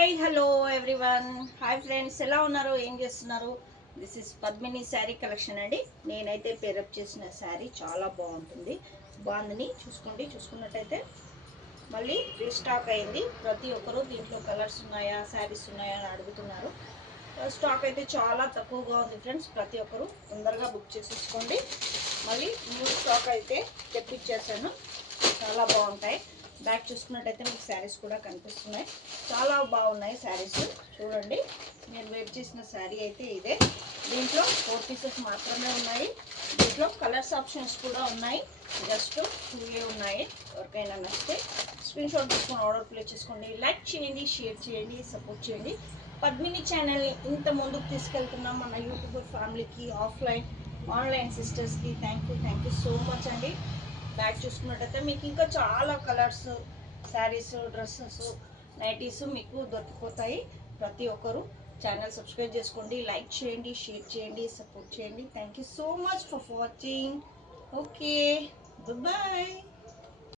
Hi hello everyone. Hi friends, ఎలా ఉన్నారు, ఏం చేస్తున్నారు? This is Padmini sari collection అండి. నేనైతే పేరప్ చేసిన శారీ చాలా బాగుందని చూసుకున్నట్టయితే మళ్ళీ రీస్టాక్ అయింది. ప్రతి ఒక్కరు దీంట్లో కలర్స్ ఉన్నాయా, శారీస్ ఉన్నాయా అని అడుగుతున్నారు. స్టాక్ అయితే చాలా తక్కువగా ఉంది ఫ్రెండ్స్. ప్రతి ఒక్కరు తొందరగా బుక్ చేసేసుకోండి. మళ్ళీ న్యూ స్టాక్ అయితే తెప్పించేసాను. చాలా బాగుంటాయి. బ్యాక్ చూసుకున్నట్టయితే మీకు శారీస్ కూడా కనిపిస్తున్నాయి. చాలా బాగున్నాయి శారీస్. చూడండి, నేను వేర్ చేసిన శారీ అయితే ఇదే. దీంట్లో 4 పీసెస్ మాత్రమే ఉన్నాయి. దీంట్లో కలర్స్ ఆప్షన్స్ కూడా ఉన్నాయి. జస్ట్ 2 ఉన్నాయి. ఎవరికైనా నచ్చితే స్క్రీన్ షాట్ తీసుకొని ఆర్డర్ ప్లేస్ చేసుకోండి. లైక్ చేయండి, షేర్ చేయండి, సపోర్ట్ చేయండి. పద్మిని ఛానల్ని ఇంత ముందుకు తీసుకెళ్తున్నాం మన యూట్యూబర్ ఫ్యామిలీకి, ఆఫ్లైన్ ఆన్లైన్ సిస్టర్స్కి. థ్యాంక్ యూ సో మచ్ అండి. బ్యాగ్ చూసుకున్నట్టయితే మీకు ఇంకా చాలా కలర్స్, శారీస్, డ్రెస్సెస్, నైటీస్ మీకు దొరికిపోతాయి. ప్రతి ఒక్కరు ఛానల్ సబ్స్క్రైబ్ చేసుకోండి, లైక్ చేయండి, షేర్ చేయండి, సపోర్ట్ చేయండి. Thank you so much for watching. Okay, good bye.